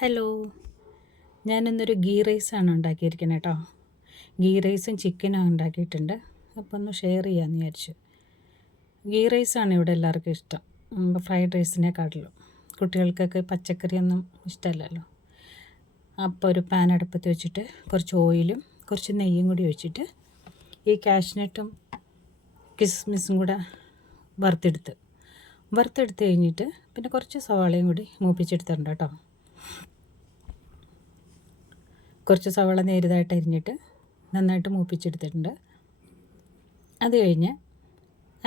Hello, ഞാനിന്നൊരു ghee റൈസാണ് ഉണ്ടാക്കിയിരിക്കുന്നത് കേട്ടോ. ഗീ റൈസും ചിക്കനും ഉണ്ടാക്കിയിട്ടുണ്ട്. അപ്പോൾ ഒന്ന് ഷെയർ ചെയ്യാമെന്ന് വിചാരിച്ചു. ഗീ റൈസാണ് ഇവിടെ എല്ലാവർക്കും ഇഷ്ടം, ഫ്രൈഡ് റൈസിനെക്കാട്ടിലും. കുട്ടികൾക്കൊക്കെ പച്ചക്കറിയൊന്നും ഇഷ്ടമല്ലല്ലോ. അപ്പോൾ ഒരു പാൻ അടുപ്പത്ത് വെച്ചിട്ട് കുറച്ച് ഓയിലും കുറച്ച് നെയ്യും കൂടി ഒഴിച്ചിട്ട് ഈ കാഷ്നട്ടും കിസ്മിസും കൂടെ വറുത്തെടുത്ത് കഴിഞ്ഞിട്ട് പിന്നെ കുറച്ച് സവാളയും കൂടി മൂപ്പിച്ചെടുത്തിട്ടുണ്ട് കേട്ടോ. കുറച്ച് സവാള നേരിയതായിട്ട് അരിഞ്ഞിട്ട് നന്നായിട്ട് മൂപ്പിച്ചെടുത്തിട്ടുണ്ട്. അത് കഴിഞ്ഞ്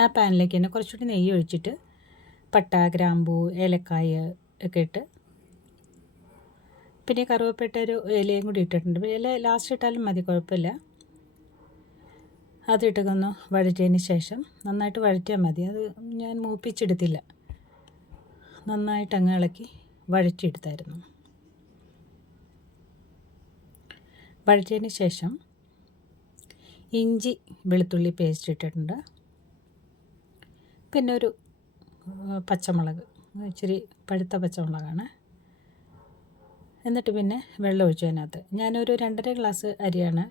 ആ പാനിലേക്ക് തന്നെ കുറച്ചുകൂടി നെയ്യ് ഒഴിച്ചിട്ട് പട്ട, ഗ്രാമ്പൂ, ഏലക്കായ ഒക്കെ ഇട്ട് പിന്നെ കറുവപ്പട്ട ഒരു ഇലയും കൂടി ഇട്ടിട്ടുണ്ട്. ഇല ലാസ്റ്റ് ഇട്ടാലും മതി, കുഴപ്പമില്ല. അതിട്ടൊന്ന് വഴറ്റിയതിന് ശേഷം നന്നായിട്ട് വഴറ്റിയാൽ മതി. അത് ഞാൻ മൂപ്പിച്ചെടുത്തില്ല, നന്നായിട്ട് അങ്ങ് ഇളക്കി വഴറ്റിയെടുത്തായിരുന്നു. വഴറ്റിയതിന് ശേഷം ഇഞ്ചി വെളുത്തുള്ളി പേസ്റ്റ് ഇട്ടിട്ടുണ്ട്. പിന്നെ ഒരു പച്ചമുളക്, ഇച്ചിരി പഴുത്ത പച്ചമുളകാണ്. എന്നിട്ട് പിന്നെ വെള്ളം ഒഴിച്ചു. അതിനകത്ത് ഞാനൊരു 2.5 ഗ്ലാസ് അരിയാണ്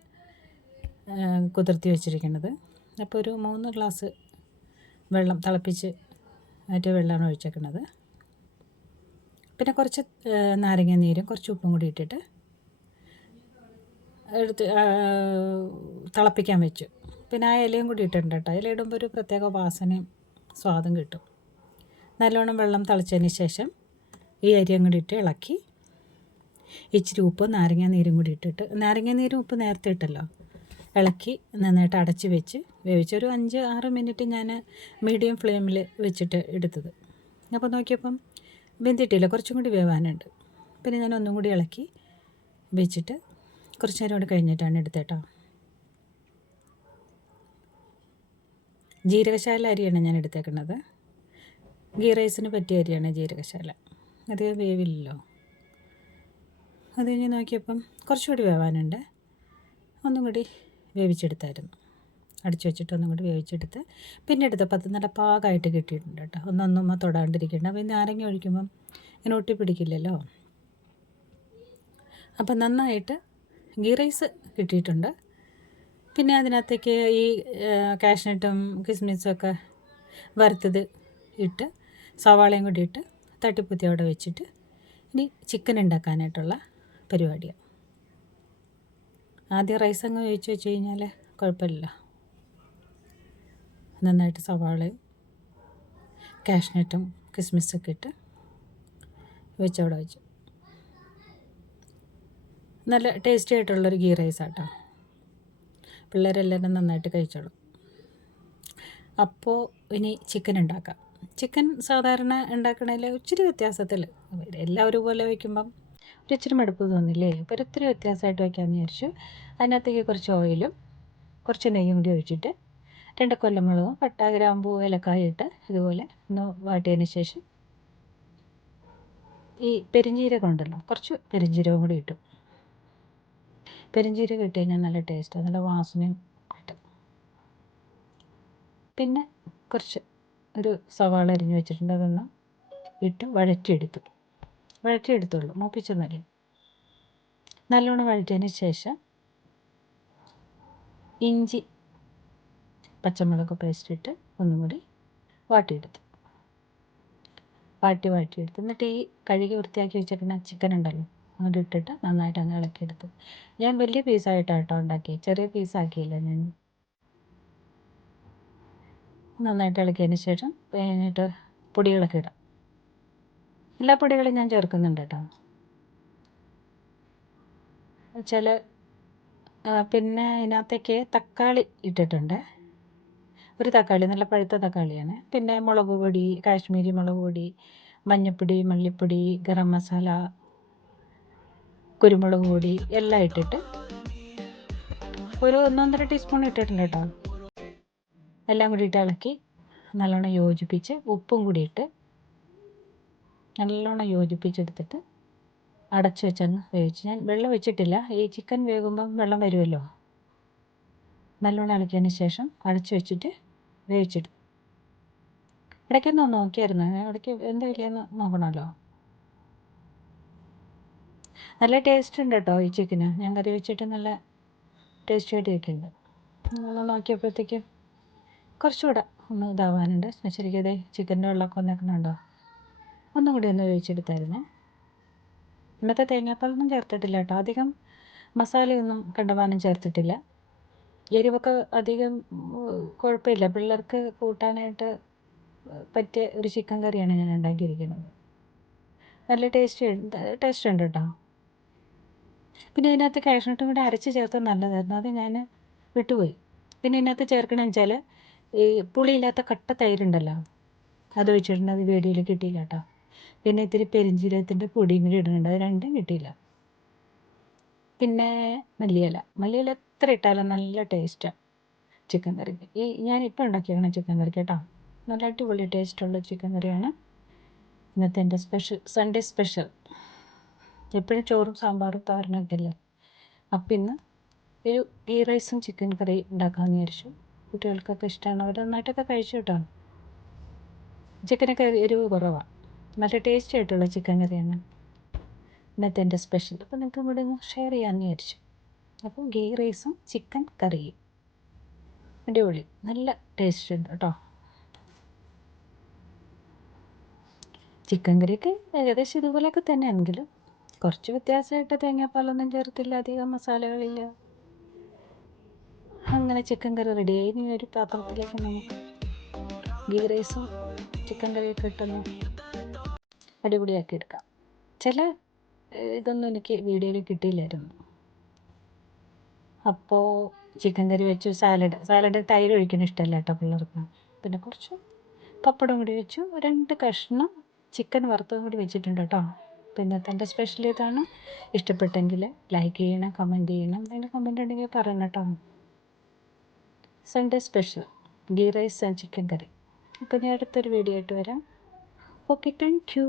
കുതിർത്തി വെച്ചിരിക്കുന്നത്. അപ്പോൾ ഒരു 3 ഗ്ലാസ് വെള്ളം തിളപ്പിച്ച് മറ്റേ വെള്ളമാണ് ഒഴിച്ചേക്കുന്നത്. പിന്നെ കുറച്ച് നാരങ്ങ നീരും കുറച്ച് ഉപ്പും കൂടി ഇട്ടിട്ട് എടുത്ത് തിളപ്പിക്കാൻ വെച്ചു. പിന്നെ ആ ഇലയും കൂടി ഇട്ടിട്ടുണ്ട് കേട്ടോ. ഇല ഇടുമ്പോൾ ഒരു പ്രത്യേക വാസനയും സ്വാദും കിട്ടും. നല്ലോണം വെള്ളം തിളച്ചതിന് ശേഷം ഈ അരിയും കൂടി ഇട്ട് ഇളക്കി ഇച്ചിരി ഉപ്പ് നാരങ്ങ നീരും കൂടി ഇട്ടിട്ട്, നാരങ്ങ നീരും ഉപ്പ് നേരത്തെ ഇട്ടല്ലോ, ഇളക്കി നന്നായിട്ട് അടച്ച് വെച്ച് വേവിച്ച് ഒരു 5-6 മിനിറ്റ് ഞാൻ മീഡിയം ഫ്ലെയിമിൽ വെച്ചിട്ട് എടുത്തത്. അപ്പോൾ നോക്കിയപ്പം വെന്തിട്ടില്ല, കുറച്ചും കൂടി വേവാനുണ്ട്. പിന്നെ ഞാൻ ഒന്നും കൂടി ഇളക്കി വെച്ചിട്ട് കുറച്ച് നേരം കൂടി കഴിഞ്ഞിട്ടാണ് എടുത്തേട്ടോ. ജീരകശാല അരിയാണ് ഞാൻ എടുത്തേക്കുന്നത്. ഗീ റൈസിന് പറ്റിയ അരിയാണ് ജീരകശാല. അത് വേവില്ലല്ലോ. അത് കഴിഞ്ഞ് നോക്കിയപ്പം കുറച്ചുകൂടി വേവാനുണ്ട്. ഒന്നും കൂടി വേവിച്ചെടുത്തായിരുന്നു. അടിച്ചു വെച്ചിട്ട് ഒന്നും കൂടി വേവിച്ചെടുത്ത് പിന്നെ എടുത്തപ്പോൾ നല്ല പാകമായിട്ട് കിട്ടിയിട്ടുണ്ട് കേട്ടോ. ഒന്നൊന്നും തൊടാണ്ടിരിക്കേണ്ട. അപ്പോൾ ഈ നാരങ്ങ ഒഴിക്കുമ്പം ഇങ്ങനെ ഒട്ടിപ്പിടിക്കില്ലല്ലോ. അപ്പം നന്നായിട്ട് ഗീ റൈസ് കിട്ടിയിട്ടുണ്ട്. പിന്നെ അതിനകത്തേക്ക് ഈ കാഷ്നട്ടും കിസ്മിസും ഒക്കെ വറുത്തത് ഇട്ട് സവാളയും കൂടി ഇട്ട് തട്ടിപ്പുത്തി അവിടെ വെച്ചിട്ട് ഇനി ചിക്കൻ ഉണ്ടാക്കാനായിട്ടുള്ള പരിപാടിയാണ്. ആദ്യം റൈസ് അങ്ങ് വേവിച്ച് വെച്ച് കഴിഞ്ഞാൽ കുഴപ്പമില്ല. നന്നായിട്ട് സവാളയും കാഷ്നട്ടും കിസ്മിസൊക്കെ ഇട്ട് വെച്ചവിടെ വെച്ചു. നല്ല ടേസ്റ്റി ആയിട്ടുള്ളൊരു ഗീ റൈസ് ആട്ടോ. പിള്ളേരെല്ലാവരും നന്നായിട്ട് കഴിച്ചോളും. അപ്പോൾ ഇനി ചിക്കൻ ഉണ്ടാക്കാം. ചിക്കൻ സാധാരണ ഉണ്ടാക്കണതിൽ ഇച്ചിരി വ്യത്യാസത്തിൽ, എല്ലാം ഒരുപോലെ വയ്ക്കുമ്പം ഒരു ഇച്ചിരി മടുപ്പ് തോന്നില്ലേ. അപ്പോൾ ഒരിത്തിരി വ്യത്യാസമായിട്ട് വയ്ക്കാമെന്ന് വിചാരിച്ചു. അതിനകത്തേക്ക് കുറച്ച് ഓയിലും കുറച്ച് നെയ്യും കൂടി ഒഴിച്ചിട്ട് 2 കൊല്ലമുളകും പട്ട, ഗ്രാമ്പൂ, ഏലക്കായ ഇട്ട് ഇതുപോലെ ഒന്ന് വാട്ടിയതിന് ശേഷം ഈ പെരിഞ്ജീരകം ഉണ്ടല്ലോ, കുറച്ച് പെരിഞ്ജീരകം കൂടി ഇട്ടു. പെരിഞ്ജീരകം ഇട്ട് കഴിഞ്ഞാൽ നല്ല ടേസ്റ്റാണ്, നല്ല വാസനയും കിട്ടും. പിന്നെ കുറച്ച് ഒരു സവാള അരിഞ്ഞ് വെച്ചിട്ടുണ്ട്, അതൊന്ന് ഇട്ട് വഴറ്റിയെടുത്തുള്ളൂ, മൂപ്പിച്ചൊന്നുമല്ല. നല്ലോണം വഴറ്റിയതിന് ശേഷം ഇഞ്ചി പച്ചമുളക് പേസ്റ്റ് ഇട്ട് ഒന്നും കൂടി വാട്ടിയെടുത്തു. എന്നിട്ട് ഈ കഴുകി വൃത്തിയാക്കി വെച്ചിരിക്കുന്ന ചിക്കൻ ഉണ്ടല്ലോ, അങ്ങോട്ട് ഇട്ടിട്ട് നന്നായിട്ട് അങ്ങ് ഇളക്കിയെടുത്തു. ഞാൻ വലിയ പീസായിട്ടാണ് കേട്ടോ ഉണ്ടാക്കി, ചെറിയ പീസാക്കിയില്ല ഞാൻ. നന്നായിട്ട് ഇളക്കിയതിന് ശേഷം കഴിഞ്ഞിട്ട് പൊടികളൊക്കെ ഇടാം. എല്ലാ പൊടികളും ഞാൻ ചേർക്കുന്നുണ്ട് കേട്ടോ. പിന്നെ ഇതിനകത്തേക്ക് തക്കാളി ഇട്ടിട്ടുണ്ട്. ഒരു തക്കാളി, നല്ല പഴുത്ത തക്കാളിയാണ്. പിന്നെ മുളക് പൊടി, കാശ്മീരി മുളക് പൊടി, മഞ്ഞൾപ്പൊടി, മല്ലിപ്പൊടി, ഗരം മസാല, കുരുമുളക് പൊടി എല്ലാം ഇട്ടിട്ട് ഒരു 1-1.5 ടീസ്പൂൺ ഇട്ടിട്ടുണ്ട് കേട്ടോ. എല്ലാം കൂടി ഇട്ട് ഇളക്കി നല്ലോണം യോജിപ്പിച്ച് ഉപ്പും കൂടി ഇട്ട് നല്ലോണം യോജിപ്പിച്ചെടുത്തിട്ട് അടച്ചു വെച്ചങ്ങ് വേവിച്ച്. ഞാൻ വെള്ളം വെച്ചിട്ടില്ല, ഈ ചിക്കൻ വേകുമ്പം വെള്ളം വരുമല്ലോ. നല്ലോണം ഇളക്കിയതിന് ശേഷം അടച്ചു വെച്ചിട്ട് വേവിച്ചിടും. ഇടയ്ക്കൊന്ന് നോക്കിയായിരുന്നു, ഇടയ്ക്ക് എന്താ ഇല്ലയെന്ന് നോക്കണമല്ലോ. നല്ല ടേസ്റ്റ് ഉണ്ട് കേട്ടോ ഈ ചിക്കന്. ഞാൻ കറി വെച്ചിട്ട് നല്ല ടേസ്റ്റി ആയിട്ട് ഇരിക്കുന്നുണ്ട്. ഒന്ന് നോക്കിയപ്പോഴത്തേക്കും കുറച്ചുകൂടെ ഒന്ന് ഇതാവാനുണ്ട്. ശരിക്കും ഇതേ ചിക്കൻ്റെ വെള്ളമൊക്കെ വന്നേക്കുന്നുണ്ടോ, ഒന്നും കൂടി ഒന്ന് വേവിച്ചെടുത്തായിരുന്നേ. ഇന്നത്തെ തേങ്ങാപ്പാലൊന്നും ചേർത്തിട്ടില്ല കേട്ടോ. അധികം മസാലയൊന്നും കണ്ടമാനം ചേർത്തിട്ടില്ല. എരിവൊക്കെ അധികം കുഴപ്പമില്ല. പിള്ളേർക്ക് കൂട്ടാനായിട്ട് പറ്റിയ ഒരു ചിക്കൻ കറിയാണ് ഞാൻ ഉണ്ടാക്കിയിരിക്കുന്നത്. നല്ല ടേസ്റ്റ് ഉണ്ട് കേട്ടോ. പിന്നെ ഇതിനകത്ത് കാഷ്നട്ടും കൂടെ അരച്ച് ചേർത്താൽ നല്ലതായിരുന്നു. അത് ഞാൻ വിട്ടുപോയി. പിന്നെ ഇതിനകത്ത് ചേർക്കണമെന്ന് വെച്ചാൽ ഈ പുളിയില്ലാത്ത കട്ട തൈരുണ്ടല്ലോ, അത് വെച്ചിട്ടുണ്ട്. അത് വീഡിയോയിൽ കിട്ടിയില്ല കേട്ടോ. പിന്നെ ഇത്തിരി പെരിഞ്ജീരകത്തിൻ്റെ പൊടിയും കൂടി ഇടുന്നുണ്ട്. അത് രണ്ടും കിട്ടിയില്ല. പിന്നെ മല്ലിയില എത്ര ഇട്ടാലും നല്ല ടേസ്റ്റാണ് ചിക്കൻ കറിക്ക്. ഞാനിപ്പോൾ ഉണ്ടാക്കിയാണ് ചിക്കൻ കറി കേട്ടോ. നല്ല അടിപൊളി ടേസ്റ്റുള്ള ചിക്കൻ കറിയാണ് ഇന്നത്തെ എൻ്റെ സൺഡേ സ്പെഷ്യൽ. എപ്പോഴും ചോറും സാമ്പാറും തോരനൊക്കെ അല്ലേ. അപ്പം ഇന്ന് ഒരു ഗീ റൈസും ചിക്കൻ കറി ഉണ്ടാക്കാമെന്ന് വിചാരിച്ചു. കുട്ടികൾക്കൊക്കെ ഇഷ്ടമാണ്. അവർ നന്നായിട്ടൊക്കെ കഴിച്ചു കേട്ടോ. ചിക്കനൊക്കെ എരിവ് കുറവാണ്. നല്ല ടേസ്റ്റി ആയിട്ടുള്ള ചിക്കൻ കറിയാണ് ഇന്നത്തെ എൻ്റെ സ്പെഷ്യൽ. അപ്പോൾ നിങ്ങൾക്ക് കൂടെ ഒന്ന് ഷെയർ ചെയ്യാമെന്ന് വിചാരിച്ചു. അപ്പോൾ ഗീ റൈസും ചിക്കൻ കറിയും അടിപൊളി, നല്ല ടേസ്റ്റ് ഉണ്ട് കേട്ടോ. ചിക്കൻ കറിയൊക്കെ ഏകദേശം ഇതുപോലെയൊക്കെ തന്നെയാണെങ്കിലും കുറച്ച് വ്യത്യാസമായിട്ട് തേങ്ങാപ്പാലൊന്നും ചേർത്തില്ല, അധികം മസാലകളില്ല. അങ്ങനെ ചിക്കൻ കറി റെഡിയായി. ഇനി ഒരു പാത്രത്തിലേക്ക് നമുക്ക് ഗീ റൈസും ചിക്കൻ കറിയൊക്കെ ഇട്ടൊന്ന് അടിപൊളിയാക്കി എടുക്കാം. ചില ഇതൊന്നും എനിക്ക് വീഡിയോയിൽ കിട്ടിയില്ലായിരുന്നു. അപ്പോൾ ചിക്കൻ കറി വെച്ചു. സാലഡ് തൈര് ഒഴിക്കുന്ന ഇഷ്ടമല്ല കേട്ടോ പിള്ളേർക്ക്. പിന്നെ കുറച്ച് പപ്പടം കൂടി വെച്ചു. 2 കഷ്ണം ചിക്കൻ വറുത്തതും കൂടി വെച്ചിട്ടുണ്ട് കേട്ടോ. പിന്നെ എൻ്റെ സ്പെഷ്യൽ ഇതാണ്. ഇഷ്ടപ്പെട്ടെങ്കിൽ ലൈക്ക് ചെയ്യണം, കമൻറ്റ് ചെയ്യണം. എന്തെങ്കിലും കമൻറ്റ് ഉണ്ടെങ്കിൽ പറയണം കേട്ടോ. Sunday special ghee rice and chicken curry. അപ്പോൾ ഞാൻ അടുത്തൊരു വീഡിയോ ആയിട്ട് വരാം. Okay, thank U.